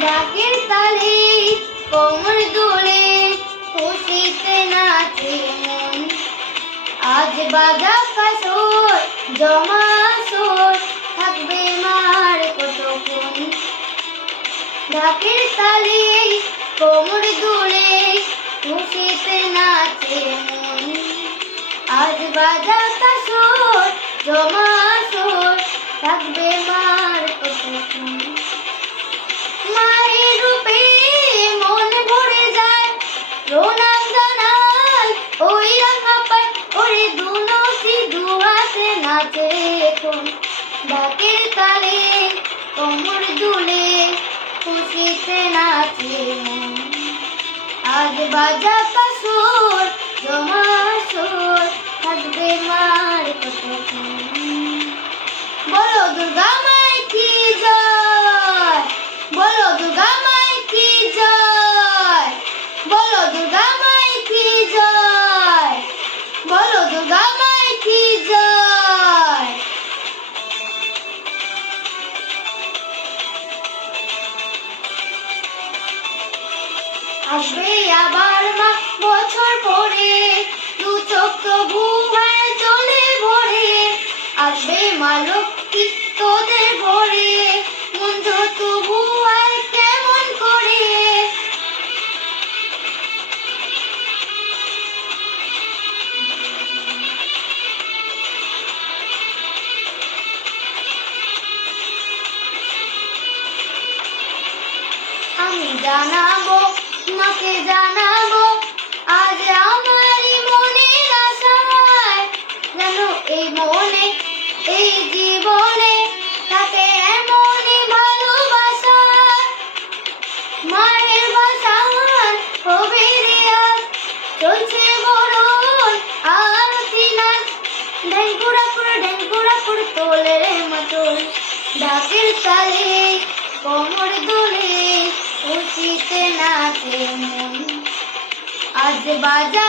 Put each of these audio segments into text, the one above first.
ডাকের তালে, কোমর দোলে, খুশিতে নাচে মন। আজ বাজা কাসর জমা সোর থাকবে মার কতক্ষণ ডাকের তালে, কোমর দোলে, খুশিতে নাচে মন। আজ বাজা কাসর জমা সোর থাকবে মার কতক্ষণ নাচে মন আজ বাজা কাসর জমা সুর থাকবে মার আসবে আবার মা বছর পরে। দু তবু হয়ে চলে ভরে। আসবে মা লক্ষ্মী তোদের মন তবু হয় কেমন করে। আমি জানাব মাকে জানাব, আজ আমারই মনের যেন এই মনে, এই জীবনে তাকে এমনই ভালোবাসা। মায়ের বাসান হবে চলছে বরণ আরতি নাচ ঢেঙ্কুরা করে ঢেঙ্কুরা করে তোলে মতল ডাকের তালে, কোমর দোলে খুশিতে নাচে মন আজ বাজা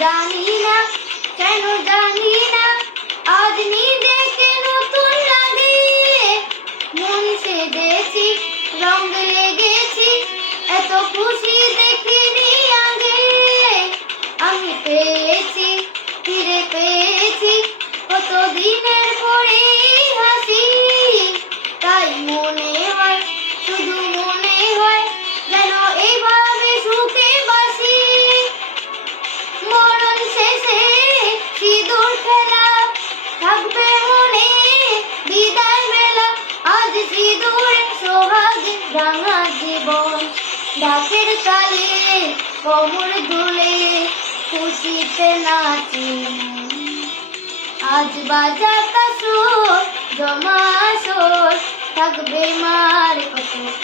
জানি না কেন জানি না আজ নিজেকে নতুন লাগে মন সেজেছি, রং লেগেছি, এত খুশি দেখিনি আগে। আমি পেয়েছি, ফিরে পেয়েছি কত দিনের সিঁদুর রাঙা জীবন ডাকের কালে কোমর দুলে খুশিতে নাচে আজ বাজা কাসর জমা আসর, থাকবে মার কতক্ষণ